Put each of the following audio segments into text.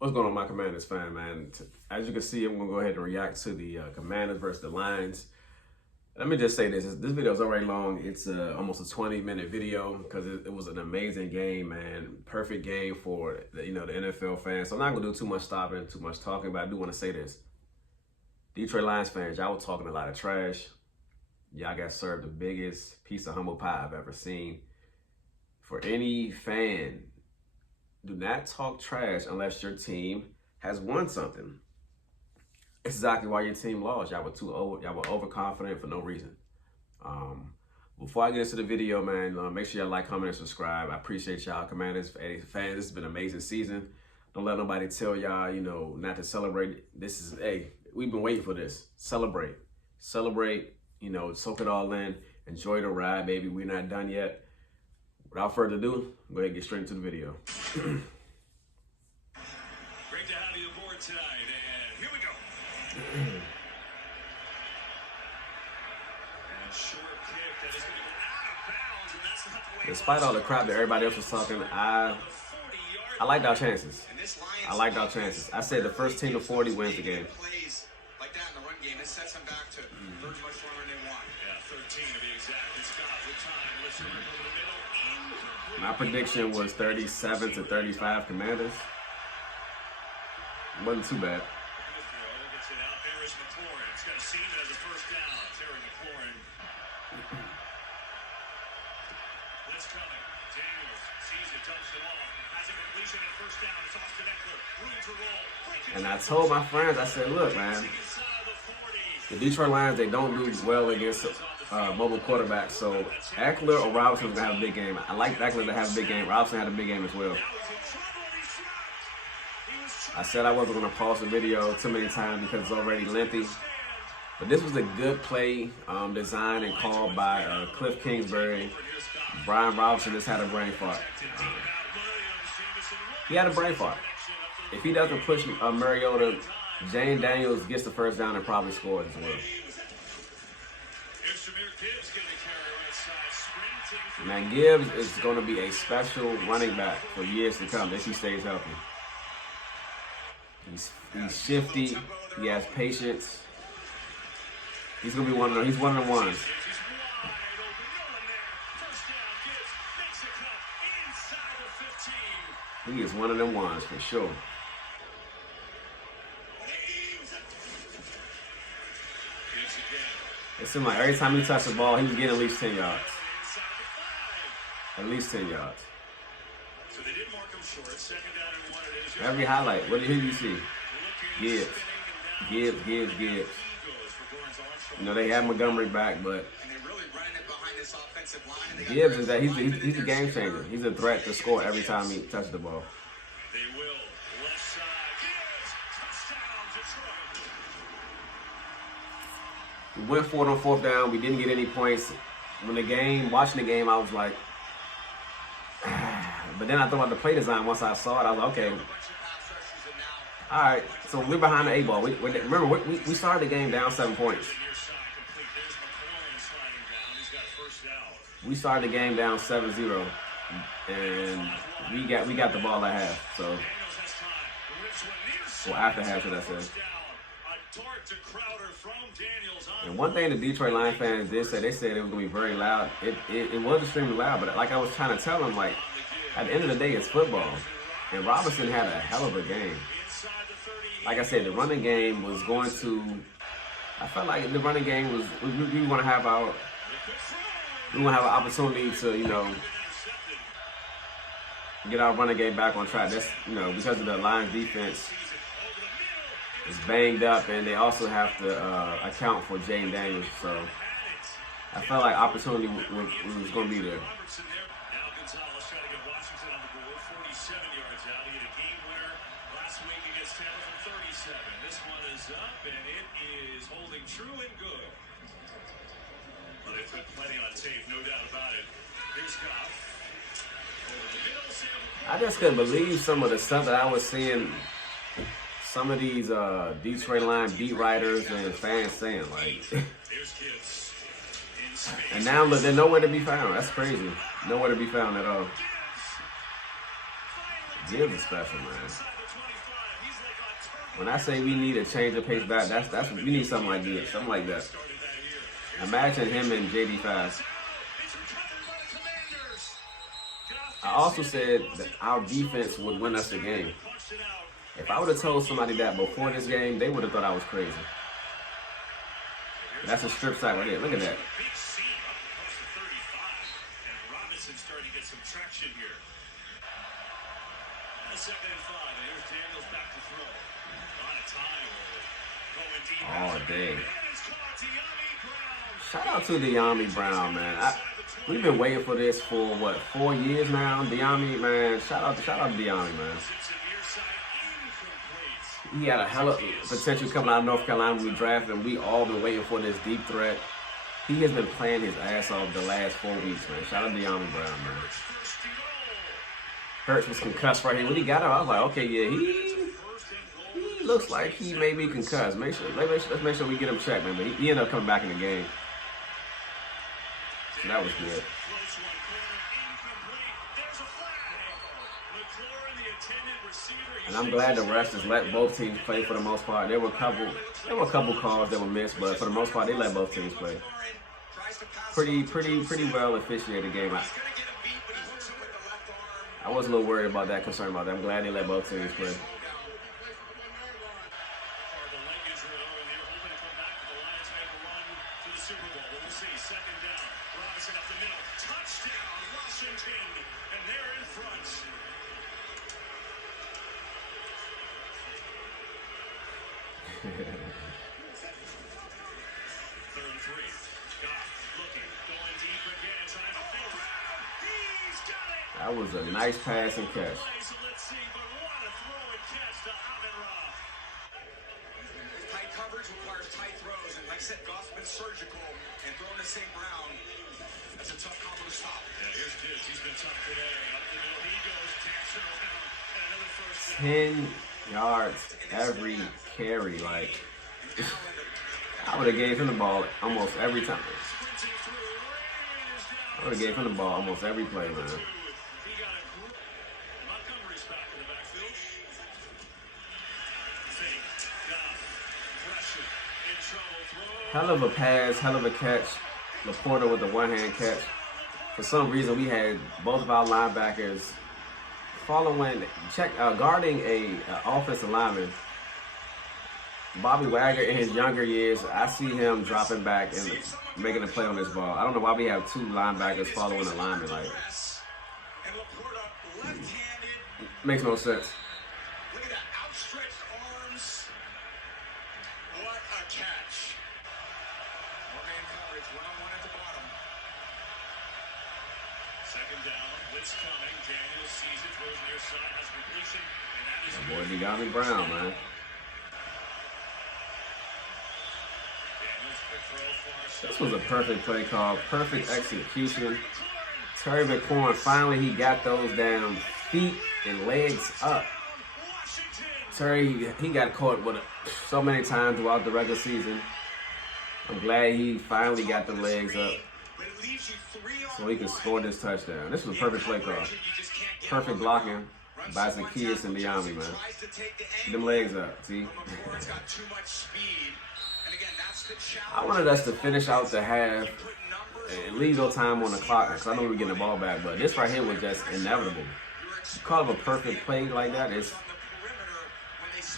What's going on, my Commanders fan, man? As you can see, I'm gonna go ahead and react to the Commanders versus the Lions. Let me just say this video is already long. It's almost a 20-minute video because it was an amazing game, man. Perfect game for the NFL fans. So I'm not gonna do too much stopping, too much talking, but I do want to say this. Detroit Lions fans, y'all were talking a lot of trash. Y'all got served the biggest piece of humble pie I've ever seen. For any fan, do not talk trash unless your team has won something. It's exactly why your team lost. Y'all were overconfident for no reason. Before I get into the video, man, make sure y'all like, comment, and subscribe. I appreciate y'all, Commanders fans. This has been an amazing season. Don't let nobody tell y'all, not to celebrate. This is, we've been waiting for this. Celebrate, soak it all in. Enjoy the ride, baby. We're not done yet. Without further ado, go ahead and get straight into the video. Great to have you aboard tonight, and here we go. And a short kick that is going to go out of bounds, and that's not the way. Despite all the crap that everybody else was talking, I liked our chances. I said the first team to 40 wins the game. Plays like that in the run game, it sets them back to very much longer than they want. Yeah, 13 to be exact. It's Scott with time. Let's go over the middle. My prediction was 37 to 35 Commanders. Wasn't too bad. Gets it out there is McLaurin. It's got a seam as a first down. Terry McLaurin. Blitz coming. Daniels sees it, dumps it off. Has a completion at first down. It's Austin Eckler. Room to roll. And I told my friends, I said, look, man, the Detroit Lions, they don't do well against mobile quarterbacks. So Eckler or Robinson going to have a big game. I like Eckler to have a big game. Robinson had a big game as well. I said I wasn't going to pause the video too many times because it's already lengthy. But this was a good play designed and called by Cliff Kingsbury. Brian Robinson just had a brain fart. He had a brain fart. If he doesn't push Mariota, Jane Daniels gets the first down and probably scores as well. Now Gibbs is going to be a special running back for years to come if he stays healthy. He's shifty. He has patience. He's going to be one of them. He's one of the ones. He is one of them ones for sure. It seemed like every time he touched the ball, he was getting at least 10 yards. At least 10 yards. So they did mark him short. Second down and one. Every highlight. Who do you see? Gibbs. They had Montgomery back, but Gibbs is that he's a game changer. He's a threat to score every time he touches the ball. They will. Left side. Gibbs. Touchdown, Detroit. We went for it on fourth down. We didn't get any points. Watching the game, I was like, but then I thought about the play design. Once I saw it, I was like, okay. All right, so we're behind the 8 ball. Remember, we started the game down 7 points. We started the game down 7-0, and we got the ball at half. So, well, after half, should I say? And one thing the Detroit Lions fans did say, they said it was going to be very loud. It was extremely loud, but like I was trying to tell them, like, at the end of the day, it's football. And Robinson had a hell of a game. Like I said, the running game was going to, I felt like the running game was, we want to have an opportunity to, get our running game back on track. That's, because of the Lions defense is banged up, and they also have to account for Jane Daniels. So I felt like opportunity was going to be there. This one is up, and it is holding true and good. Well, they put plenty on tape, no doubt about it. Here's Goff. I just couldn't believe some of the stuff that I was seeing some of these Detroit Lions beat writers and fans saying, like, and now look, they're nowhere to be found. That's crazy. Nowhere to be found at all. Gibbs is special, man. When I say we need a change of pace back, that's we need something like this, something like that. Imagine him and JD5. I also said that our defense would win us the game. If I would have told somebody that before this game, they would have thought I was crazy. That's a strip sack right there. Look at that. Starting to get some traction here. Second and 5, and here's Daniels back to throw. A lot of time. Going deep. Oh, dang. Shout out to Dyami Brown, man. We've been waiting for this for, what, 4 years now? Dyami, man. Shout out to Dyami, man. He had a hell of potential coming out of North Carolina when we drafted him. We all been waiting for this deep threat. He has been playing his ass off the last 4 weeks, man. Shout out to Dyami Brown, man. Hurts was concussed right here. When he got him, I was like, okay, yeah, he looks like he may be concussed. Let's make sure we get him checked, man. But he ended up coming back in the game. So that was good. And I'm glad the refs just let both teams play for the most part. There were a couple calls that were missed, but for the most part, they let both teams play. Pretty well officiated game. I was a little worried about that, concerned about that. I'm glad they let both teams play. That was a nice pass and catch. Tight coverage requires tight throws, and like I said, Goff's been surgical and throwing to St. Brown. That's a tough combo to stop. Yeah, here's Gibbs. He's been tough today. Up the middle he goes, dancing around, and another first down. 10 yards every carry. Like, I would have gave him the ball almost every time. I would have gave him the ball almost every play, man. Hell of a pass, hell of a catch. Laporta with the one-hand catch. For some reason, we had both of our linebackers guarding a offensive lineman. Bobby Wagner in his younger years, I see him dropping back and making a play on this ball. I don't know why we have two linebackers following the lineman. Like, makes no sense. Look at that, outstretched arms. What a catch. More man coverage, one-on-one at the bottom. Second down, blitz coming. Daniels sees it, throws near side, has completion, and that is Boy, Dyami Brown, man. This was a perfect play call, perfect execution. Terry McLaurin, finally he got those damn feet and legs up. Terry, he got caught with it so many times throughout the regular season. I'm glad he finally got the legs up so he could score this touchdown. This was a perfect play call. Perfect blocking by Zacchaeus and Dyami, man. Them legs up, see? I wanted us to finish out the half and leave no time on the clock because I know we were getting the ball back, but this right here was just inevitable. You call it a perfect play like that, it's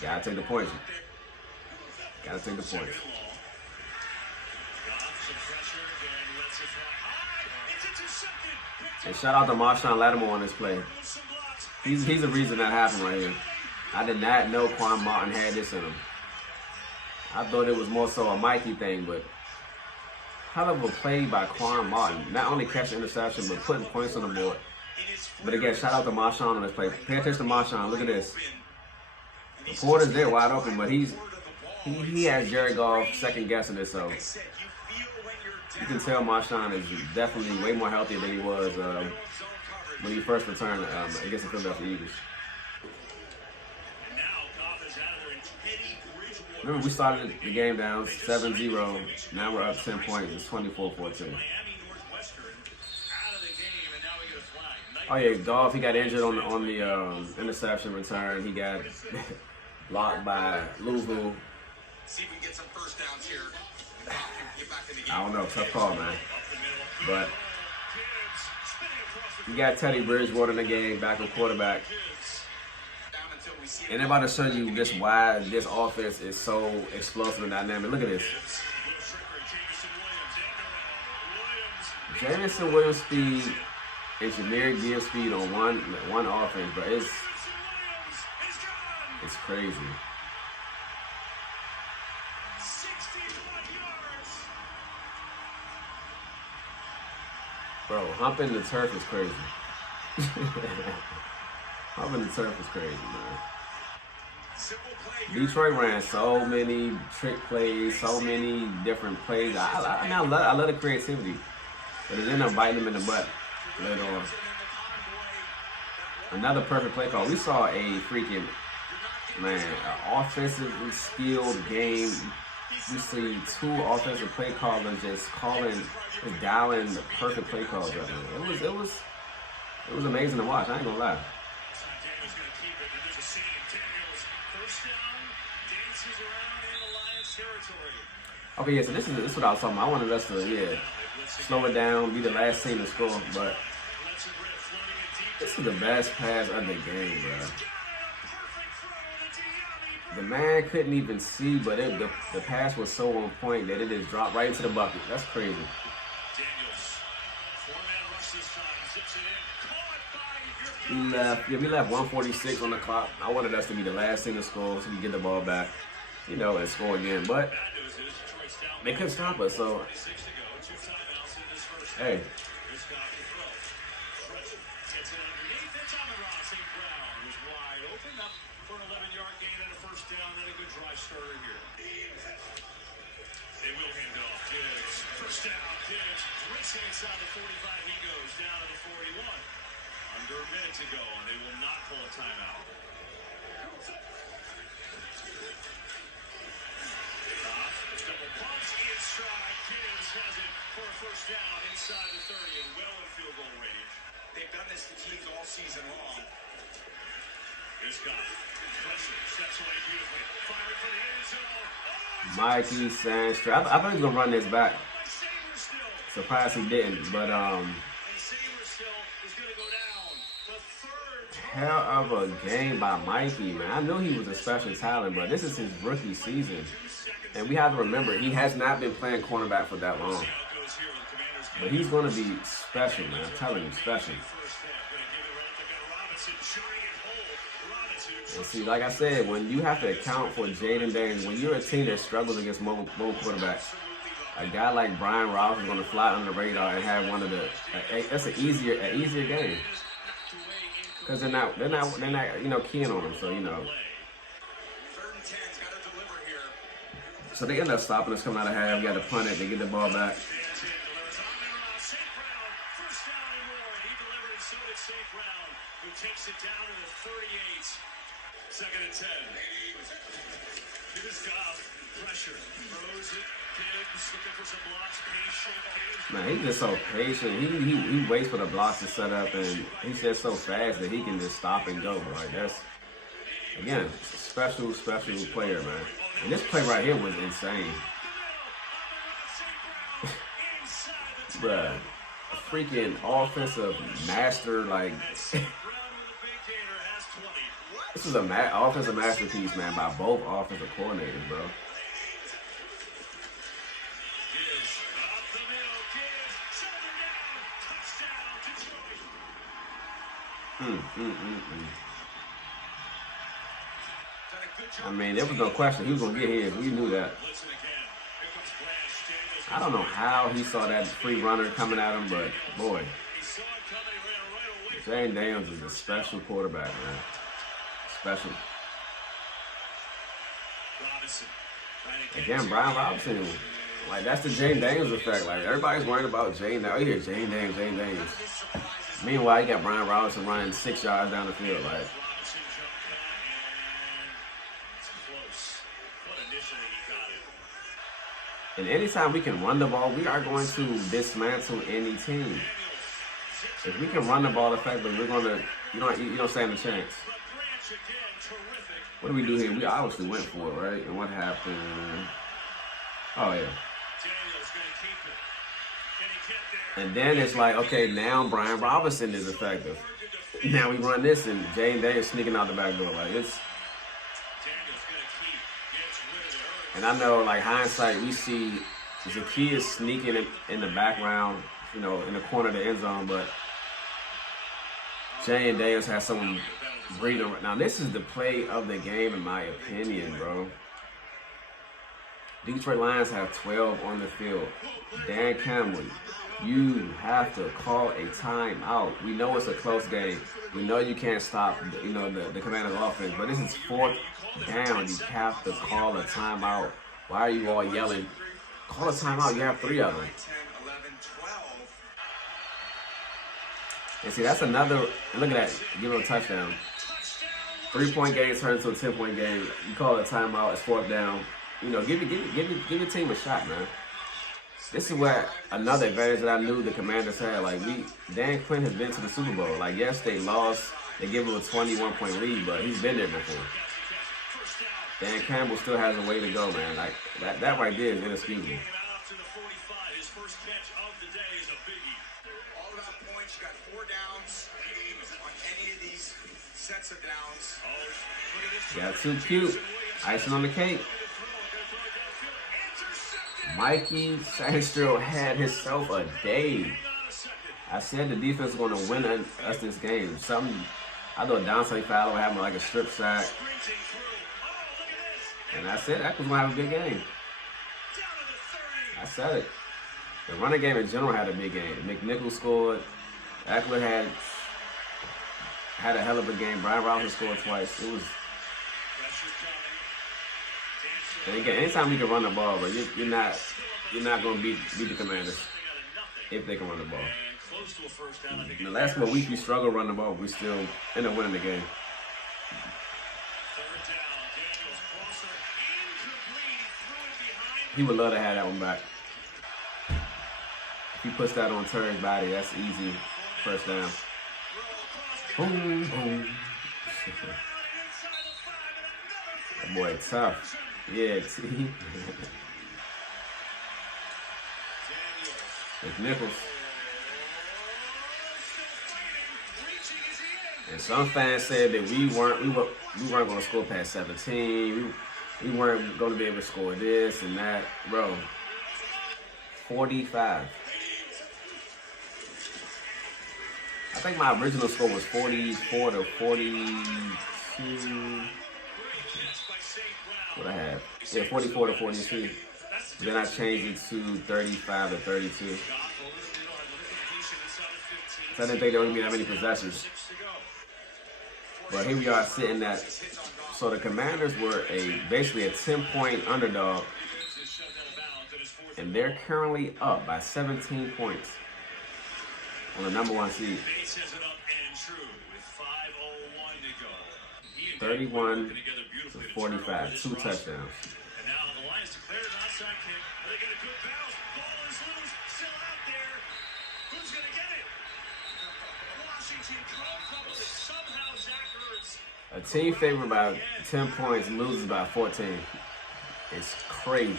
gotta take the points. Gotta take the points. And shout out to Marshawn Lattimore on this play. He's the reason that happened right here. I did not know Quan Martin had this in him. I thought it was more so a Mikey thing, but hell of a play by Quan Martin. Not only catching interception, but putting points on the board. But again, shout out to Marshawn on this play. Pay attention to Marshawn. Look at this. The Porter's there wide open, but he has Jared Goff second guessing it, so you can tell Marshawn is definitely way more healthy than he was when he first returned against the Philadelphia Eagles. Remember, we started the game down 7-0. Now we're up 10 points. It's 24-14. Oh yeah, Goff, he got injured on the interception return. blocked by Louisville. See if we can get some first downs here. Get back in the game. I don't know, tough call, man. But Gibbs spinning across the you got Teddy Bridgewater in the game, backup quarterback. Down until we see And they're about to show you just why this offense is so explosive and dynamic. Look at this. Jamison Williams speed and Jahmyr Gibbs speed on one offense, but it's crazy. 61 yards. Bro, humping the turf is crazy. Humping the turf is crazy, man. simple play here. Detroit ran so many trick plays, so many different plays. I love the creativity, but it ended up biting them in the butt later on. Another perfect play call. We saw a freaking, man, offensively skilled game. You see two offensive play callers just dialing the perfect play calls up. It was amazing to watch. I ain't gonna lie. Daniels going to keep it, and there's a seam. Daniels, first down, dances around in the Lions territory. Okay, yeah. So this is what I was talking about. I wanted us to slow it down, be the last team to score, but Lets it rip, floating it deep. this is the best pass of the game, bro. Got it, a perfect throw to De'Ami The man couldn't even see, but the pass was so on point that it just dropped right into the bucket. That's crazy. Daniels, four-man rush this time, zips it in, caught by your We left 146 on the clock. I wanted us to be the last team to score so we can get the ball back, and score again. But Bad news is Detroit's down they couldn't stop us. So 26 to go, two timeouts in this first. hey, Here's Goff to throw. Stretch it, gets it underneath. It's on the run. St. Brown was wide open, up for an 11-yard gain and a first down, and a good drive starter here. They will hand off. Diggs, first down. Diggs, racing inside the 45. He goes down to the 41. Under a minute to go, and they will not pull a timeout. Goff, double pumps in stride. Gibbs has it for a first down inside the 30 and well in field goal range. They've done this to teams all season long. Here's Goff. Pressure, steps away beautifully. Firing for the end zone. Oh, Mikey Sandstrom. I thought he was gonna run this back. by Saber still. Surprised he didn't. But And Saber still is going to go down. The third hell of a game by Mikey, man. I knew he was a special talent, but this is his rookie season, and we have to remember he has not been playing cornerback for that long. goes here with the Commanders. But he's gonna be special, man. I'm telling you, special. First half, going to give it right to Ben Robinson. Giant hole. Robinson. And see, like I said, when you have to account for Jaden Daniels, when you're a team that struggles against mobile quarterbacks, a guy like Brian Ross is going to fly under the radar and have one of the. That's an easier game because they're not keying on him. So Third and 10's got to deliver here. so they end up stopping us coming out of half. We got to punt it. They get the ball back. St. Brown, first down and more. He delivered, so did St. Brown, who takes it down to the 38. Second and 10. Here's Goff, pressure, throws it. Gibbs looking for some blocks, patient. Man, he's just so patient. He waits for the blocks to set up, and he's just so fast that he can just stop and go. Like that's again special player, man. And this play right here was insane, bruh. A freaking offensive master, like this was a offensive masterpiece, man, by both offensive coordinators, bro. I mean, there was no question he was gonna get his. We knew that. I don't know how he saw that free runner coming at him, but boy, Jane Daniels is a special quarterback, man. Special. Again, Brian Robinson, like that's the Jane Daniels effect. Like everybody's worried about Jane. Now you hear Jane Daniels. Meanwhile, you got Brian Robinson running 6 yards down the field, like. And anytime we can run the ball, we are going to dismantle any team. If we can run the ball effectively, we're going to, you don't stand a chance. terrific. What do we do here? We obviously went for it, right? And what happened? Oh, yeah. Daniels going to keep it. Can he get there? And then it's like, okay, now Brian Robinson is effective. Now we run this, and Jane Daniels sneaking out the back door. Like, it's... Daniels going to keep. Gets rid of it. And I know, like, hindsight, we see Zacchaeus sneaking in the background, you know, in the corner of the end zone, but Jane Daniels has someone breathing. Now, this is the play of the game, in my opinion, bro. Detroit Lions have 12 on the field. Dan Campbell, you have to call a timeout. We know it's a close game. We know you can't stop, you know, the Commanders' offense, but this is 4th down. You have to call a timeout. Why are you all yelling? Call a timeout. You have 3 of them. 10, 11, 12. And see, that's another. Look at that. Give him a touchdown. 3-point game turns to a 10-point game. You call a timeout. It's 4th down. You know, give your team a shot, man. This is where another advantage that I knew the Commanders had. Like, Dan Quinn has been to the Super Bowl. Like, yes, they lost. They gave him a 21-point lead, but he's been there before. Dan Campbell still has a way to go, man. Like, that right there is inexcusable. His first catch of the day is a biggie. All about points. You got 4 downs on any of these sets of downs. Oh, look at this. Got too cute. Icing on the cake. Mikey Sandstrom had himself a day. I said the defense is going to win us this game. I thought Dante Fowler would have like a strip sack. And I said that was going to have a big game. I said it. The running game in general had a big game. McNichols scored. Eckler had a hell of a game. Brian Robinson scored twice. It was. And again, anytime we can run the ball, but you're not going to beat the Commanders if they can run the ball. In the last 4 weeks, we struggled running the ball, but we still end up winning the game. He would love to have that one back. If he puts that on Terry's body, that's easy. First down. Boom, boom. That boy tough. Yeah, T. McNichols. And some fans said that we weren't going to score past 17. We weren't going to be able to score this and that, bro. 45. I think my original score was 44 to 42. What I have? Yeah, 44 to 42. Then I changed it to 35 to 32. So I didn't think there would be that many possessions. But here we are sitting at. So the Commanders were basically a 10-point underdog, and they're currently up by 17 points on the #1 seed. 31 to 45, 2 touchdowns. And now the Lions declared an onside kick. They get a good bounce. Ball is loose. Still out there. Who's going to get it? Washington comes up. Somehow Zach Ertz. A team favored by 10 points loses by 14. It's crazy.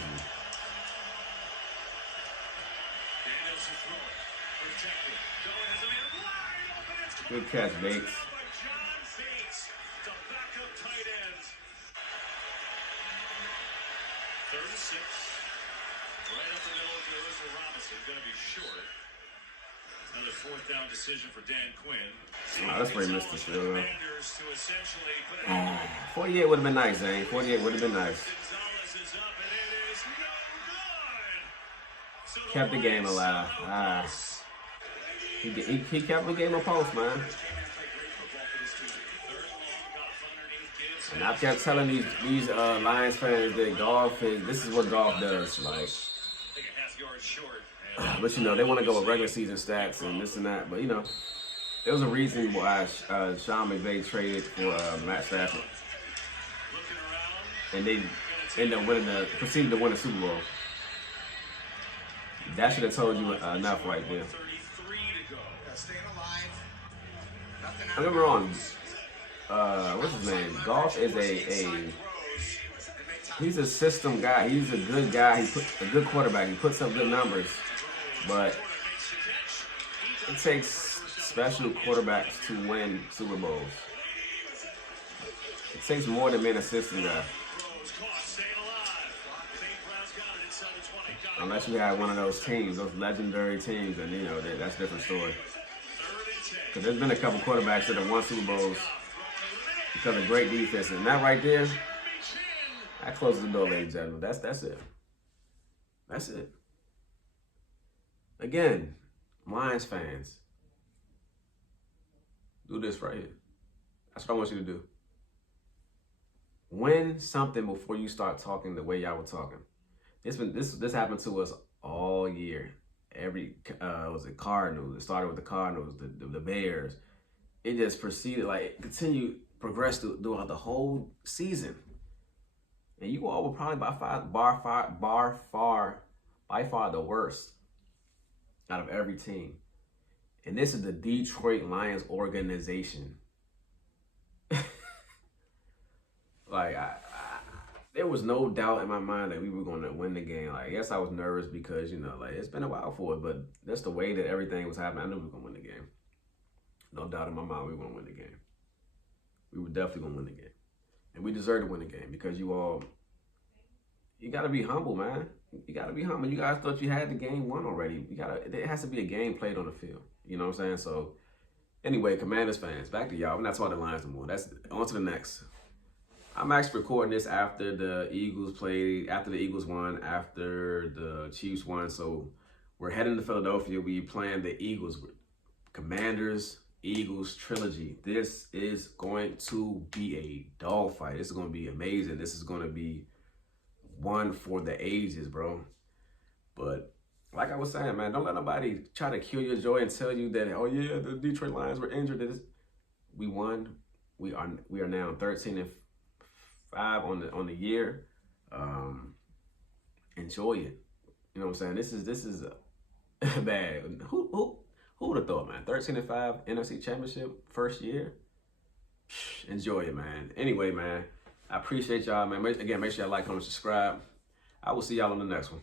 Daniels to throw it. Protected. Going has a man wide open. It's Good catch, Bates. by John Bates, the backup tight end. 3rd and 6. Right up the middle goes to Robinson. Going to be short. Another 4th down decision for Dan Quinn. Wow, that's where he missed the field. Commanders to essentially put it in. 48 would have been nice, Zane. 48 would have been nice. Gonzalez is up, and it is no good. So Kept the game alive. He kept the game a pulse, man. And I kept telling these Lions fans that this is what golf does. Like, I think a half yard short. but you know, they want to go with regular season stats and this and that. But you know, there was a reason why Sean McVay traded for Matt Stafford, and they ended up proceeded to win the Super Bowl. That should have told you enough right there. Staying alive. Nothing Don't get me wrong. what's his name? Goff is he's a system guy. He's a good guy. He put a good quarterback. He puts up good numbers, but it takes special quarterbacks to win Super Bowls. It takes more than being a system guy. Unless you have one of those teams, those legendary teams, and you know that's a different story. Because there's been a couple quarterbacks that have won Super Bowls because of great defense, and that right there, that closes the door, ladies and gentlemen. That's it. That's it. Again, Lions fans, do this right here. That's what I want you to do. Win something before you start talking the way y'all were talking. This happened to us all year. Was it Cardinals? It started with the Cardinals, the Bears. It just proceeded, like, progressed throughout the whole season. And you all were probably by far the worst out of every team. And this is the Detroit Lions organization. Like, there was no doubt in my mind that we were going to win the game. Like, yes, I was nervous because, you know, like, it's been a while for it, but that's the way that everything was happening. I knew we were going to win the game. No doubt in my mind we were going to win the game. We were definitely going to win the game. And we deserve to win the game because you got to be humble, man. You got to be humble. You guys thought you had the game won already. It has to be a game played on the field. You know what I'm saying? So, anyway, Commanders fans, back to y'all. We're not talking the Lions anymore. That's on to the next. I'm actually recording this after the Eagles won, after the Chiefs won. So we're heading to Philadelphia. We playing the Eagles, Commanders, Eagles trilogy. This is going to be a dogfight. This is going to be amazing. This is going to be one for the ages, bro. But like I was saying, man, don't let nobody try to kill your joy and tell you that, oh yeah, the Detroit Lions were injured. We won. We are now 13-5 on the year. Enjoy it. You know what I'm saying? This is bad. Who would have thought, man? 13-5 NFC Championship first year. Enjoy it, man. Anyway, man, I appreciate y'all, man. Again, make sure y'all like, comment, subscribe. I will see y'all on the next one.